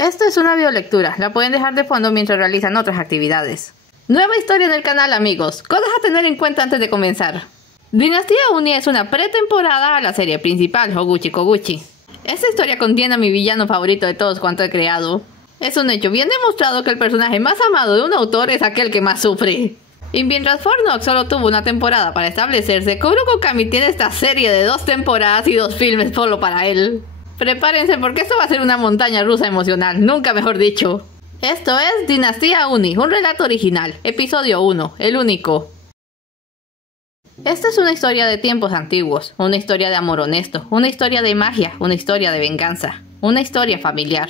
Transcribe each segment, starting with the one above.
Esto es una videolectura, la pueden dejar de fondo mientras realizan otras actividades. Nueva historia en el canal, amigos, cosas a tener en cuenta antes de comenzar. Dinastía Uni es una pretemporada a la serie principal, Hououchi Kouchi. Esta historia contiene a mi villano favorito de todos cuanto he creado. Es un hecho bien demostrado que el personaje más amado de un autor es aquel que más sufre. Y mientras Fornox solo tuvo una temporada para establecerse, Kuroko Kami tiene esta serie de 2 temporadas y 2 filmes solo para él. Prepárense porque esto va a ser una montaña rusa emocional, nunca mejor dicho. Esto es Dinastía Uni, un relato original, episodio 1, el único. Esta es una historia de tiempos antiguos, una historia de amor honesto, una historia de magia, una historia de venganza, una historia familiar.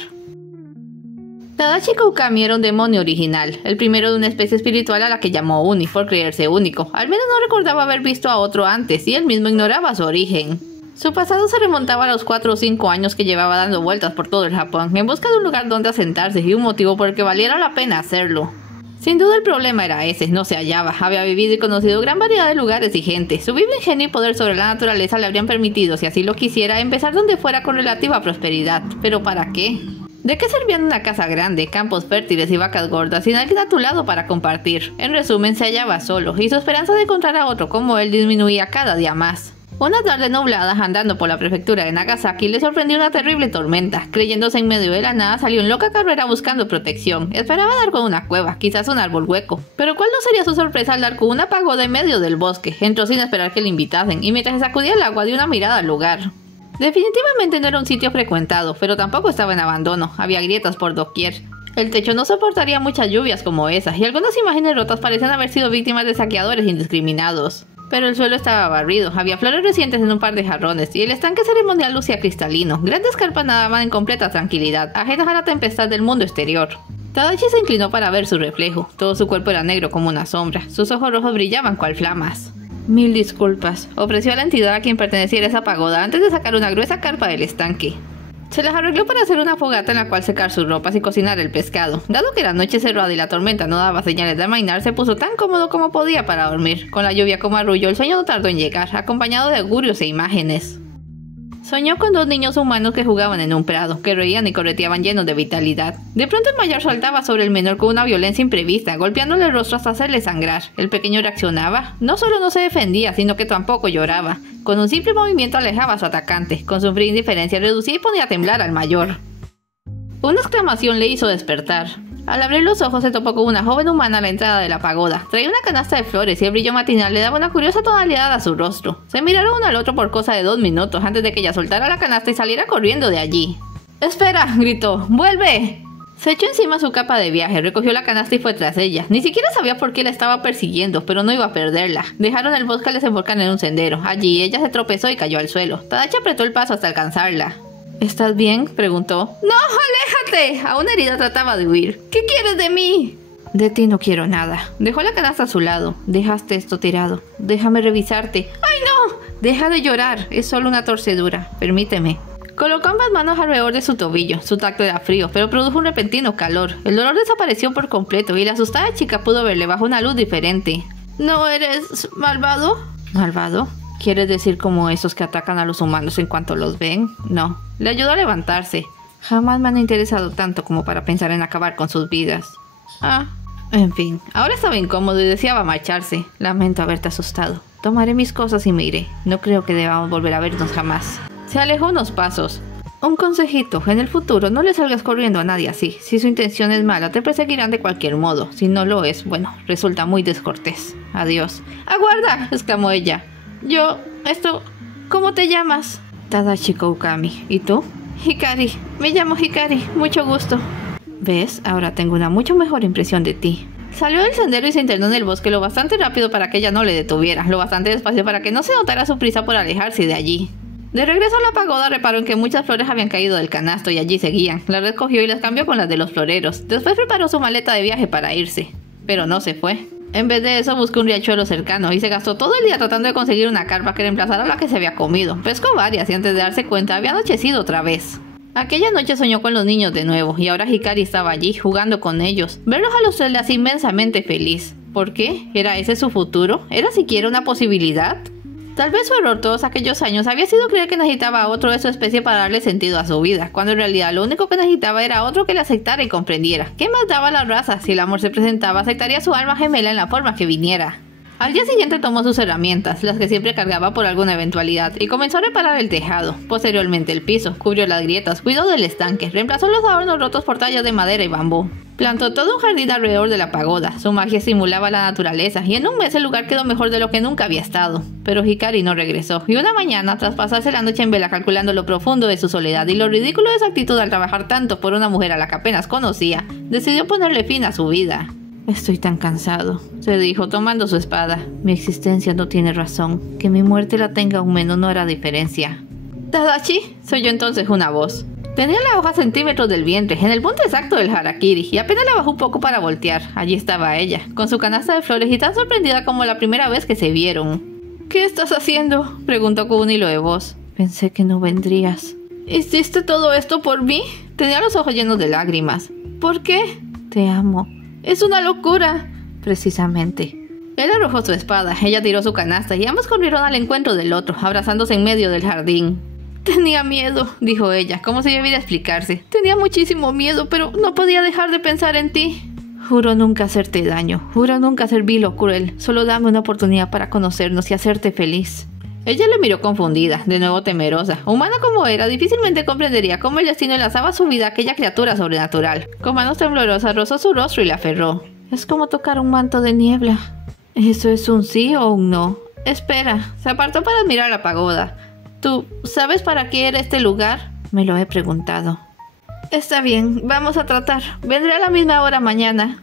Tadashi Koukami era un demonio original, el primero de una especie espiritual a la que llamó Uni por creerse único. Al menos no recordaba haber visto a otro antes y él mismo ignoraba su origen. Su pasado se remontaba a los 4 o 5 años que llevaba dando vueltas por todo el Japón, en busca de un lugar donde asentarse y un motivo por el que valiera la pena hacerlo. Sin duda el problema era ese, no se hallaba, había vivido y conocido gran variedad de lugares y gente. Su vivo ingenio y poder sobre la naturaleza le habrían permitido, si así lo quisiera, empezar donde fuera con relativa prosperidad. ¿Pero para qué? ¿De qué servían una casa grande, campos fértiles y vacas gordas sin alguien a tu lado para compartir? En resumen, se hallaba solo, y su esperanza de encontrar a otro como él disminuía cada día más. Una tarde nublada, andando por la prefectura de Nagasaki, le sorprendió una terrible tormenta. Creyéndose en medio de la nada, salió en loca carrera buscando protección. Esperaba dar con una cueva, quizás un árbol hueco. Pero ¿cuál no sería su sorpresa al dar con una pagoda en medio del bosque? Entró sin esperar que le invitasen, y mientras se sacudía el agua dio una mirada al lugar. Definitivamente no era un sitio frecuentado, pero tampoco estaba en abandono. Había grietas por doquier. El techo no soportaría muchas lluvias como esas, y algunas imágenes rotas parecían haber sido víctimas de saqueadores indiscriminados. Pero el suelo estaba barrido, había flores recientes en un par de jarrones, y el estanque ceremonial lucía cristalino. Grandes carpas nadaban en completa tranquilidad, ajenas a la tempestad del mundo exterior. Tadashi se inclinó para ver su reflejo. Todo su cuerpo era negro como una sombra, sus ojos rojos brillaban cual flamas. Mil disculpas, ofreció a la entidad a quien perteneciera esa pagoda antes de sacar una gruesa carpa del estanque. Se las arregló para hacer una fogata en la cual secar sus ropas y cocinar el pescado. Dado que la noche cerrada y la tormenta no daba señales de amainar, se puso tan cómodo como podía para dormir. Con la lluvia como arrullo, el sueño no tardó en llegar, acompañado de augurios e imágenes. Soñó con 2 niños humanos que jugaban en un prado, que reían y correteaban llenos de vitalidad. De pronto el mayor saltaba sobre el menor con una violencia imprevista, golpeándole el rostro hasta hacerle sangrar. El pequeño reaccionaba. No solo no se defendía, sino que tampoco lloraba. Con un simple movimiento alejaba a su atacante. Con su fría indiferencia reducía y ponía a temblar al mayor. Una exclamación le hizo despertar. Al abrir los ojos se topó con una joven humana a la entrada de la pagoda. Traía una canasta de flores y el brillo matinal le daba una curiosa tonalidad a su rostro. Se miraron uno al otro por cosa de 2 minutos antes de que ella soltara la canasta y saliera corriendo de allí. ¡Espera!, gritó. ¡Vuelve! Se echó encima su capa de viaje, recogió la canasta y fue tras ella. Ni siquiera sabía por qué la estaba persiguiendo, pero no iba a perderla. Dejaron el bosque al desembocar en un sendero. Allí ella se tropezó y cayó al suelo. Tadashi apretó el paso hasta alcanzarla. ¿Estás bien?, preguntó. ¡No, aléjate! Aún herida trataba de huir. ¿Qué quieres de mí? De ti no quiero nada. Dejó la canasta a su lado. Dejaste esto tirado. Déjame revisarte. ¡Ay, no! Deja de llorar. Es solo una torcedura. Permíteme. Colocó ambas manos alrededor de su tobillo. Su tacto era frío, pero produjo un repentino calor. El dolor desapareció por completo y la asustada chica pudo verle bajo una luz diferente. ¿No eres malvado? ¿Malvado? ¿Quieres decir como esos que atacan a los humanos en cuanto los ven? No. Le ayudó a levantarse. Jamás me han interesado tanto como para pensar en acabar con sus vidas. En fin. Ahora estaba incómodo y deseaba marcharse. Lamento haberte asustado. Tomaré mis cosas y me iré. No creo que debamos volver a vernos jamás. Se alejó unos pasos. Un consejito. En el futuro no le salgas corriendo a nadie así. Si su intención es mala, te perseguirán de cualquier modo. Si no lo es, bueno, resulta muy descortés. Adiós. ¡Aguarda!, exclamó ella. ¿Cómo te llamas? Tadashi Koukami. ¿Y tú? Hikari. Me llamo Hikari. Mucho gusto. ¿Ves? Ahora tengo una mucho mejor impresión de ti. Salió del sendero y se internó en el bosque lo bastante rápido para que ella no le detuviera, lo bastante despacio para que no se notara su prisa por alejarse de allí. De regreso a la pagoda reparó en que muchas flores habían caído del canasto y allí seguían. Las recogió y las cambió con las de los floreros. Después preparó su maleta de viaje para irse. Pero no se fue. En vez de eso buscó un riachuelo cercano y se gastó todo el día tratando de conseguir una carpa que reemplazara a la que se había comido. Pescó varias y antes de darse cuenta había anochecido otra vez. Aquella noche soñó con los niños de nuevo y ahora Hikari estaba allí jugando con ellos. Verlos a los 3 le hacía inmensamente feliz. ¿Por qué? ¿Era ese su futuro? ¿Era siquiera una posibilidad? Tal vez su error todos aquellos años había sido creer que necesitaba a otro de su especie para darle sentido a su vida, cuando en realidad lo único que necesitaba era otro que le aceptara y comprendiera. ¿Qué más daba la raza? Si el amor se presentaba, aceptaría su alma gemela en la forma que viniera. Al día siguiente tomó sus herramientas, las que siempre cargaba por alguna eventualidad, y comenzó a reparar el tejado, posteriormente el piso, cubrió las grietas, cuidó del estanque, reemplazó los adornos rotos por tallas de madera y bambú. Plantó todo un jardín alrededor de la pagoda, su magia simulaba la naturaleza, y en un mes el lugar quedó mejor de lo que nunca había estado. Pero Hikari no regresó, y una mañana, tras pasarse la noche en vela calculando lo profundo de su soledad y lo ridículo de su actitud al trabajar tanto por una mujer a la que apenas conocía, decidió ponerle fin a su vida. Estoy tan cansado, se dijo tomando su espada. Mi existencia no tiene razón. Que mi muerte la tenga un menos no hará diferencia. Tadashi, se oyó entonces una voz. Tenía la hoja a centímetros del vientre, en el punto exacto del harakiri, y apenas la bajó un poco para voltear. Allí estaba ella, con su canasta de flores y tan sorprendida como la primera vez que se vieron. ¿Qué estás haciendo?, preguntó con un hilo de voz. Pensé que no vendrías. ¿Hiciste todo esto por mí? Tenía los ojos llenos de lágrimas. ¿Por qué? Te amo. ¡Es una locura! Precisamente. Él arrojó su espada, ella tiró su canasta y ambos corrieron al encuentro del otro, abrazándose en medio del jardín. Tenía miedo, dijo ella, como si debiera explicarse. Tenía muchísimo miedo, pero no podía dejar de pensar en ti. Juro nunca hacerte daño, juro nunca ser vil o cruel. Solo dame una oportunidad para conocernos y hacerte feliz. Ella le miró confundida, de nuevo temerosa. Humana como era, difícilmente comprendería cómo el destino enlazaba su vida a aquella criatura sobrenatural. Con manos temblorosas rozó su rostro y la aferró. Es como tocar un manto de niebla. ¿Eso es un sí o un no? Espera, se apartó para admirar la pagoda. ¿Tú sabes para qué era este lugar? Me lo he preguntado. Está bien, vamos a tratar. Vendré a la misma hora mañana.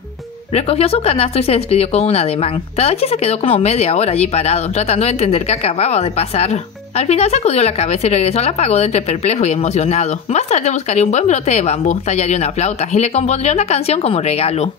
Recogió su canasto y se despidió con un ademán. Tadashi se quedó como media hora allí parado, tratando de entender qué acababa de pasar. Al final sacudió la cabeza y regresó a la pagoda entre perplejo y emocionado. Más tarde buscaría un buen brote de bambú, tallaría una flauta y le compondría una canción como regalo.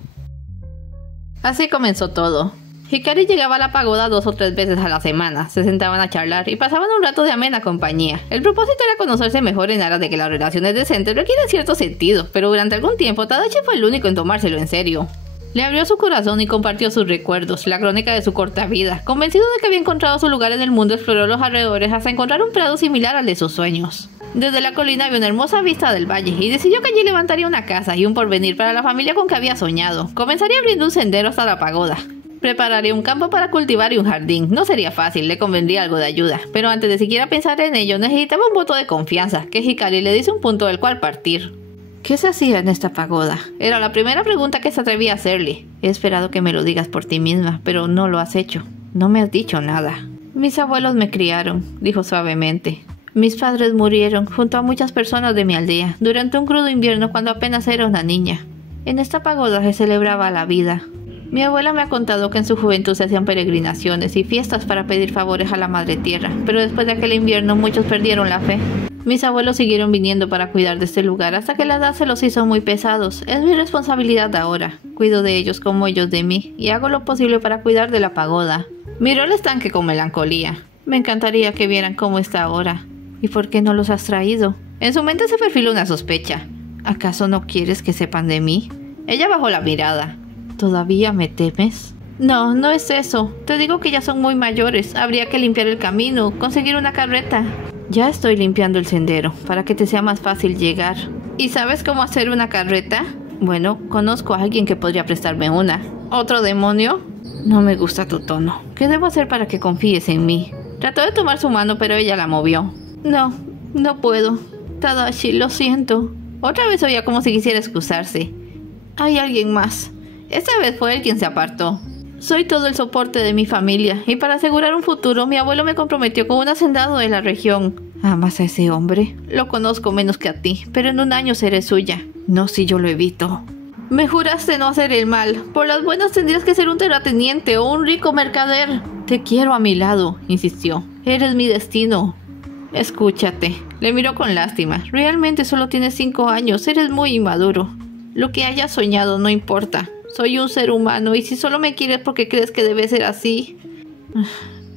Así comenzó todo. Hikari llegaba a la pagoda 2 o 3 veces a la semana, se sentaban a charlar y pasaban un rato de amena compañía. El propósito era conocerse mejor en aras de que las relaciones decentes requieren cierto sentido, pero durante algún tiempo Tadashi fue el único en tomárselo en serio. Le abrió su corazón y compartió sus recuerdos, la crónica de su corta vida. Convencido de que había encontrado su lugar en el mundo, exploró los alrededores hasta encontrar un prado similar al de sus sueños. Desde la colina vio una hermosa vista del valle y decidió que allí levantaría una casa y un porvenir para la familia con que había soñado. Comenzaría abriendo un sendero hasta la pagoda. Prepararía un campo para cultivar y un jardín. No sería fácil, le convendría algo de ayuda, pero antes de siquiera pensar en ello necesitaba un voto de confianza, que Hikari le dice un punto del cual partir. ¿Qué se hacía en esta pagoda? Era la primera pregunta que se atrevía a hacerle. He esperado que me lo digas por ti misma, pero no lo has hecho. No me has dicho nada. Mis abuelos me criaron, dijo suavemente. Mis padres murieron junto a muchas personas de mi aldea durante un crudo invierno cuando apenas era una niña. En esta pagoda se celebraba la vida. Mi abuela me ha contado que en su juventud se hacían peregrinaciones y fiestas para pedir favores a la Madre Tierra, pero después de aquel invierno muchos perdieron la fe. Mis abuelos siguieron viniendo para cuidar de este lugar hasta que la edad se los hizo muy pesados. Es mi responsabilidad ahora. Cuido de ellos como ellos de mí y hago lo posible para cuidar de la pagoda. Miró el estanque con melancolía. Me encantaría que vieran cómo está ahora. ¿Y por qué no los has traído? En su mente se perfiló una sospecha. ¿Acaso no quieres que sepan de mí? Ella bajó la mirada. ¿Todavía me temes? No, no es eso. Te digo que ya son muy mayores. Habría que limpiar el camino, conseguir una carreta. Ya estoy limpiando el sendero, para que te sea más fácil llegar. ¿Y sabes cómo hacer una carreta? Bueno, conozco a alguien que podría prestarme una. ¿Otro demonio? No me gusta tu tono. ¿Qué debo hacer para que confíes en mí? Trató de tomar su mano, pero ella la movió. No, no puedo. Tadashi, lo siento. Otra vez oía como si quisiera excusarse. Hay alguien más. Esta vez fue él quien se apartó. Soy todo el soporte de mi familia, y para asegurar un futuro, mi abuelo me comprometió con un hacendado de la región. ¿Amas a ese hombre? Lo conozco menos que a ti, pero en un año seré suya. No si yo lo evito. Me juraste no hacer el mal. Por las buenas tendrías que ser un terrateniente o un rico mercader. Te quiero a mi lado, insistió. Eres mi destino. Escúchate. Le miró con lástima. Realmente solo tienes 5 años, eres muy inmaduro. Lo que hayas soñado no importa. Soy un ser humano y si solo me quieres porque crees que debe ser así...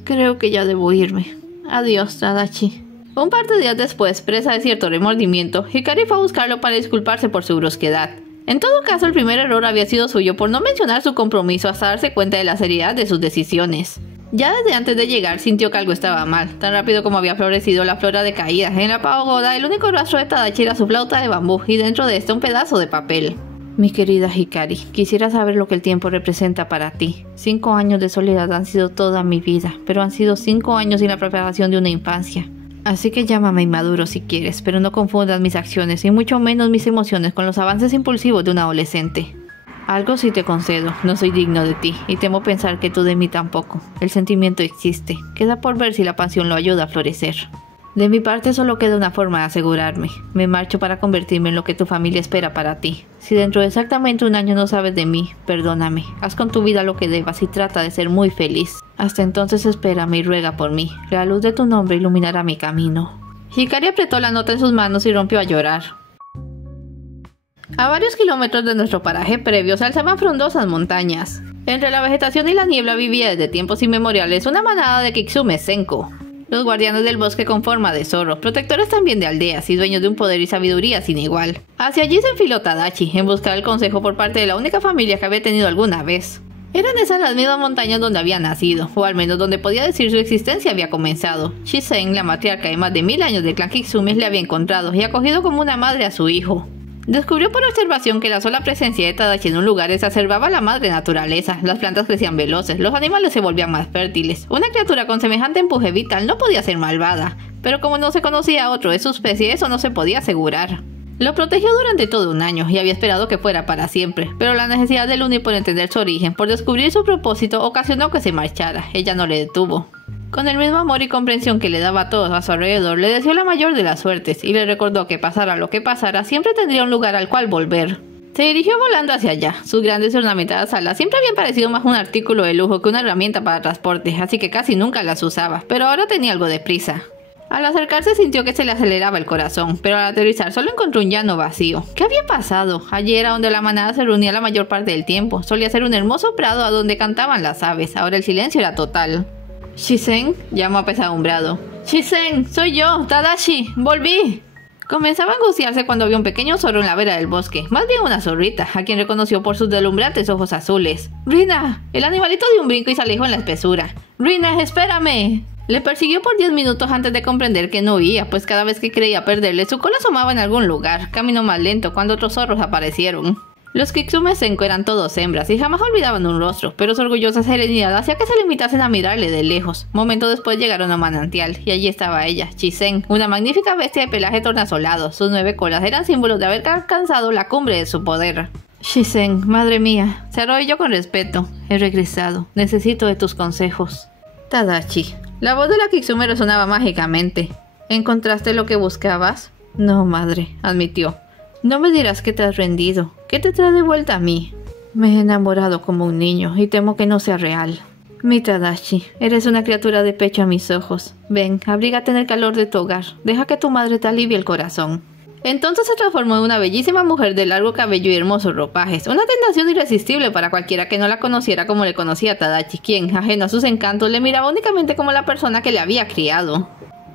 Creo que ya debo irme. Adiós, Tadashi. Un par de días después, presa de cierto remordimiento, Hikari fue a buscarlo para disculparse por su brusquedad. En todo caso, el primer error había sido suyo por no mencionar su compromiso hasta darse cuenta de la seriedad de sus decisiones. Ya desde antes de llegar sintió que algo estaba mal, tan rápido como había florecido la flora decaída. En la pagoda el único rastro de Tadachi era su flauta de bambú y dentro de esta un pedazo de papel. Mi querida Hikari, quisiera saber lo que el tiempo representa para ti. 5 años de soledad han sido toda mi vida, pero han sido 5 años sin la preparación de una infancia. Así que llámame inmaduro si quieres, pero no confundas mis acciones y mucho menos mis emociones con los avances impulsivos de un adolescente. Algo sí te concedo, no soy digno de ti, y temo pensar que tú de mí tampoco. El sentimiento existe, queda por ver si la pasión lo ayuda a florecer. De mi parte solo queda una forma de asegurarme. Me marcho para convertirme en lo que tu familia espera para ti. Si dentro de exactamente 1 año no sabes de mí, perdóname. Haz con tu vida lo que debas y trata de ser muy feliz. Hasta entonces espérame y ruega por mí. La luz de tu nombre iluminará mi camino. Hikari apretó la nota en sus manos y rompió a llorar. A varios kilómetros de nuestro paraje previo se alzaban frondosas montañas. Entre la vegetación y la niebla vivía desde tiempos inmemoriales una manada de Kitsune Senko, los guardianes del bosque con forma de zorro, protectores también de aldeas y dueños de un poder y sabiduría sin igual. Hacia allí se enfiló Tadachi, en busca del consejo por parte de la única familia que había tenido alguna vez. Eran esas las mismas montañas donde había nacido, o al menos donde podía decir su existencia había comenzado. Shisen, la matriarca de más de 1000 años del clan Kitsune, le había encontrado y acogido como una madre a su hijo. Descubrió por observación que la sola presencia de Tadachi en un lugar exacerbaba la madre naturaleza. Las plantas crecían veloces, los animales se volvían más fértiles. Una criatura con semejante empuje vital no podía ser malvada, pero como no se conocía a otro de su especie, eso no se podía asegurar. Lo protegió durante todo 1 año y había esperado que fuera para siempre, pero la necesidad de Luni por entender su origen, por descubrir su propósito, ocasionó que se marchara. Ella no le detuvo. Con el mismo amor y comprensión que le daba a todos a su alrededor, le deseó la mayor de las suertes y le recordó que pasara lo que pasara, siempre tendría un lugar al cual volver. Se dirigió volando hacia allá. Sus grandes y ornamentadas alas siempre habían parecido más un artículo de lujo que una herramienta para transporte, así que casi nunca las usaba, pero ahora tenía algo de prisa. Al acercarse sintió que se le aceleraba el corazón, pero al aterrizar solo encontró un llano vacío. ¿Qué había pasado? Allí era donde la manada se reunía la mayor parte del tiempo. Solía ser un hermoso prado a donde cantaban las aves, ahora el silencio era total. Shisen, llamó apesadumbrado. Shisen, soy yo, Tadashi, volví. Comenzaba a angustiarse cuando vio un pequeño zorro en la vera del bosque, más bien una zorrita, a quien reconoció por sus deslumbrantes ojos azules. ¡Rina! El animalito dio un brinco y se alejó en la espesura. ¡Rina, espérame! Le persiguió por 10 minutos antes de comprender que no huía, pues cada vez que creía perderle, su cola asomaba en algún lugar. Caminó más lento cuando otros zorros aparecieron. Los Kitsune Senko eran todos hembras y jamás olvidaban un rostro, pero su orgullosa serenidad hacía que se limitasen a mirarle de lejos. Momento después llegaron a un manantial, y allí estaba ella, Shisen, una magnífica bestia de pelaje tornasolado. Sus 9 colas eran símbolos de haber alcanzado la cumbre de su poder. Shisen, madre mía, se arrodilló con respeto. He regresado, necesito de tus consejos. Tadachi. La voz de la Kitsune resonaba mágicamente. ¿Encontraste lo que buscabas? No, madre, admitió. No me dirás que te has rendido. ¿Qué te trae de vuelta a mí? Me he enamorado como un niño y temo que no sea real. Mi Tadashi, eres una criatura de pecho a mis ojos. Ven, abrígate en el calor de tu hogar. Deja que tu madre te alivie el corazón. Entonces se transformó en una bellísima mujer de largo cabello y hermosos ropajes. Una tentación irresistible para cualquiera que no la conociera como le conocía a Tadachi, quien, ajeno a sus encantos, le miraba únicamente como la persona que le había criado.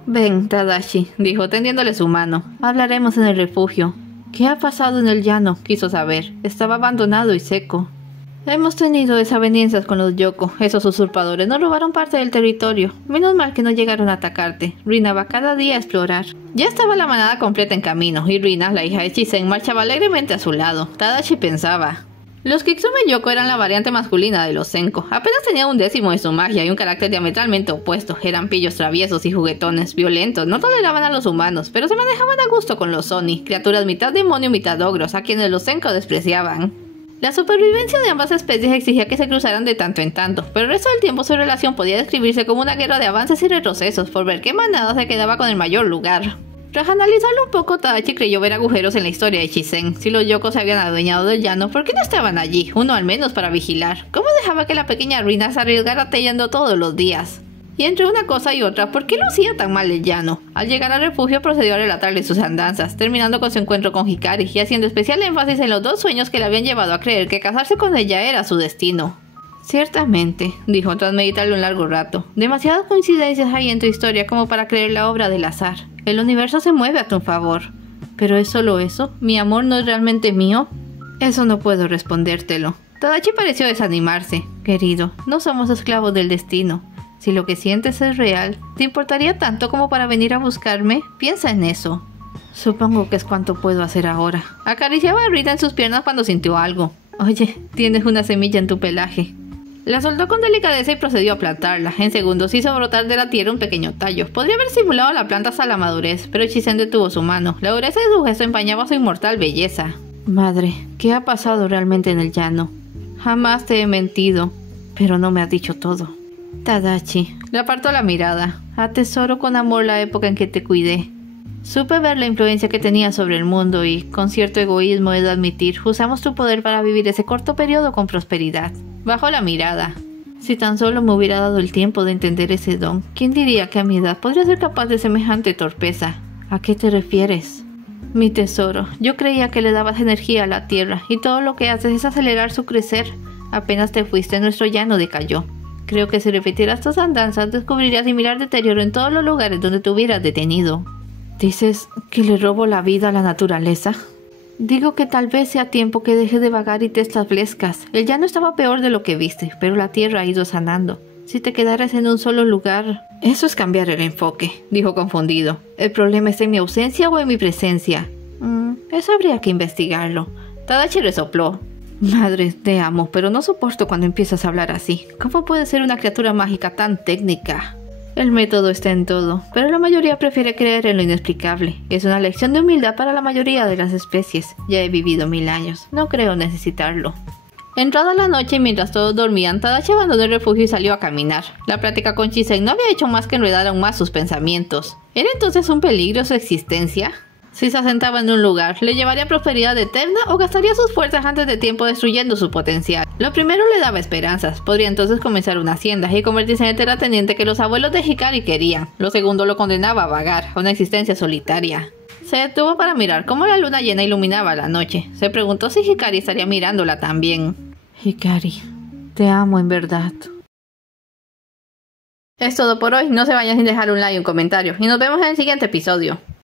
Ven, Tadashi, dijo tendiéndole su mano. Hablaremos en el refugio. ¿Qué ha pasado en el llano? Quiso saber. Estaba abandonado y seco. Hemos tenido desavenencias con los Yoko. Esos usurpadores nos robaron parte del territorio. Menos mal que no llegaron a atacarte. Rina va cada día a explorar. Ya estaba la manada completa en camino, y Rina, la hija de Shisen, marchaba alegremente a su lado. Tadachi pensaba. Los Kitsune Yoko eran la variante masculina de los Senko. Apenas tenían 1/10 de su magia y un carácter diametralmente opuesto. Eran pillos traviesos y juguetones, violentos, no toleraban a los humanos, pero se manejaban a gusto con los Oni, criaturas mitad demonio mitad ogros, a quienes los Senko despreciaban. La supervivencia de ambas especies exigía que se cruzaran de tanto en tanto, pero el resto del tiempo su relación podía describirse como una guerra de avances y retrocesos por ver qué manada se quedaba con el mayor lugar. Tras analizarlo un poco, Tadachi creyó ver agujeros en la historia de Shisen. Si los Yoko se habían adueñado del llano, ¿por qué no estaban allí? Uno al menos para vigilar. ¿Cómo dejaba que la pequeña Rina se arriesgara tellando todos los días? Y entre una cosa y otra, ¿por qué lucía tan mal el llano? Al llegar al refugio procedió a relatarle sus andanzas, terminando con su encuentro con Hikari y haciendo especial énfasis en los 2 sueños que le habían llevado a creer que casarse con ella era su destino. Ciertamente, dijo tras meditarlo un largo rato, demasiadas coincidencias hay en tu historia como para creer la obra del azar. El universo se mueve a tu favor. ¿Pero es solo eso? ¿Mi amor no es realmente mío? Eso no puedo respondértelo. Tadachi pareció desanimarse. Querido, no somos esclavos del destino. Si lo que sientes es real, ¿te importaría tanto como para venir a buscarme? Piensa en eso. Supongo que es cuanto puedo hacer ahora. Acariciaba a Rita en sus piernas cuando sintió algo. Oye, tienes una semilla en tu pelaje. La soltó con delicadeza y procedió a plantarla. En segundos hizo brotar de la tierra un pequeño tallo. Podría haber simulado la planta hasta la madurez, pero Chisen detuvo su mano. La dureza de su gesto empañaba su inmortal belleza. Madre, ¿qué ha pasado realmente en el llano? Jamás te he mentido, pero no me has dicho todo. Tadachi, le apartó la mirada. Atesoro con amor la época en que te cuidé. Supe ver la influencia que tenías sobre el mundo y, con cierto egoísmo he de admitir, usamos tu poder para vivir ese corto periodo con prosperidad. Bajó la mirada. Si tan solo me hubiera dado el tiempo de entender ese don, ¿quién diría que a mi edad podría ser capaz de semejante torpeza? ¿A qué te refieres? Mi tesoro, yo creía que le dabas energía a la tierra y todo lo que haces es acelerar su crecer. Apenas te fuiste, nuestro llano decayó. Creo que si repitieras tus andanzas, descubrirías similar deterioro en todos los lugares donde te hubieras detenido. ¿Dices que le robo la vida a la naturaleza? Digo que tal vez sea tiempo que dejes de vagar y te establezcas. El llano estaba peor de lo que viste, pero la tierra ha ido sanando. Si te quedaras en un solo lugar... Eso es cambiar el enfoque, dijo confundido. ¿El problema está en mi ausencia o en mi presencia? Eso habría que investigarlo. Tadachi resopló. Madre, te amo, pero no soporto cuando empiezas a hablar así. ¿Cómo puede ser una criatura mágica tan técnica? El método está en todo, pero la mayoría prefiere creer en lo inexplicable. Es una lección de humildad para la mayoría de las especies. Ya he vivido 1000 años, no creo necesitarlo. Entrada la noche y mientras todos dormían, Tadachi abandonó el refugio y salió a caminar. La plática con Chisen no había hecho más que enredar aún más sus pensamientos. ¿Era entonces un peligro su existencia? Si se asentaba en un lugar, ¿le llevaría prosperidad eterna o gastaría sus fuerzas antes de tiempo destruyendo su potencial? Lo primero le daba esperanzas. Podría entonces comenzar una hacienda y convertirse en el terrateniente que los abuelos de Hikari querían. Lo segundo lo condenaba a vagar, a una existencia solitaria. Se detuvo para mirar cómo la luna llena iluminaba la noche. Se preguntó si Hikari estaría mirándola también. Hikari, te amo en verdad. Es todo por hoy. No se vayan sin dejar un like y un comentario. Y nos vemos en el siguiente episodio.